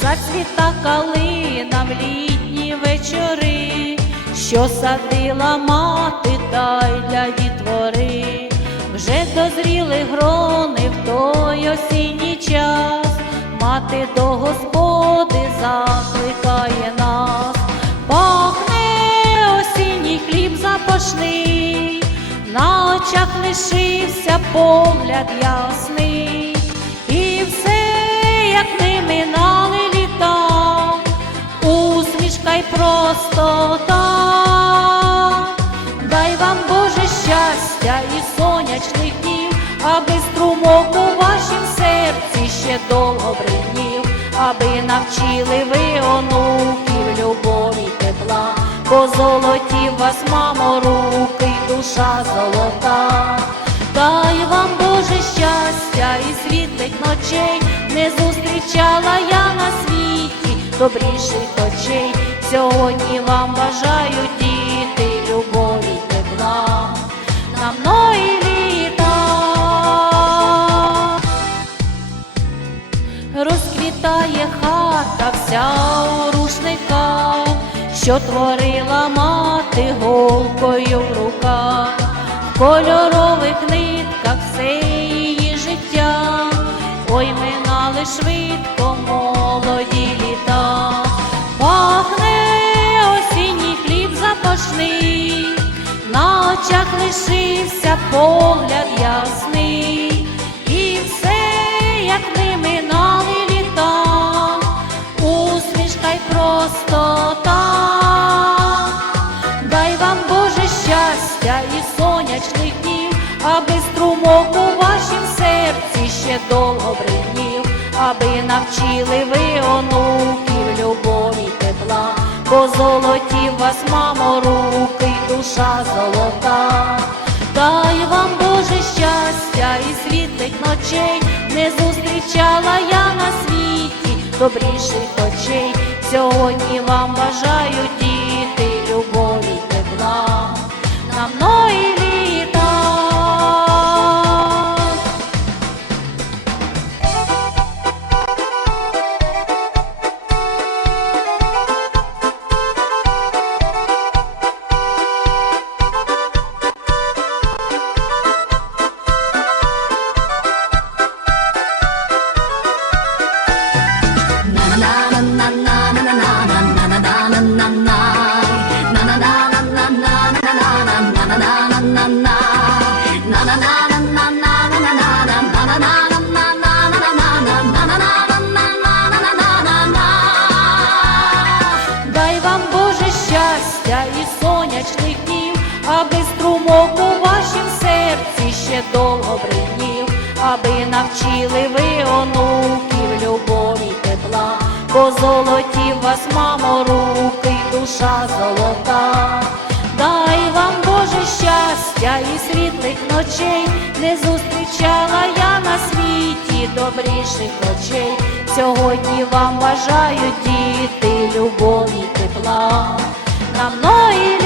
Зацвіта калина літні вечори, що садила мати та для дітвори, вже дозріли грони в той час, мати до господи закликає нас, пахне осінній хліб запашний, на очах лишився погляд ясний, і все, як ми минали літа, усмішка й простота. Дай вам Боже щастя і сонячних днів, аби струмок навчили ви онуків любові тепла, бо золоті вас, мамо, руки, душа золота. Дай вам Боже щастя і світлих ночей, не зустрічала я на світі добріших очей. Сьогодні вам бажаю діти, любові тепла, на мною літа. Розквітає хата вся у рушниках, що творила мати голкою в руках, в кольорових нитках все її життя, ой минали швидко молоді літа, пахне осінній хліб запашний, на очах лишився погляд ясний, і все, як ми сонячних днів, аби струмок у вашім серці ще довго бринів, аби навчили ви онуків любові тепла, бо золоті вас, мамо, руки, душа золота. Дай вам Боже щастя і світлих ночей, не зустрічала я на світі добріших очей. Сьогодні вам бажаю діти, аби навчили ви онуків любові тепла, бо золоті вас, мамо, руки, душа золота. Дай вам Боже щастя і світлих ночей, не зустрічала я на світі добріших очей. Сьогодні вам бажаю діти, любові тепла, на мною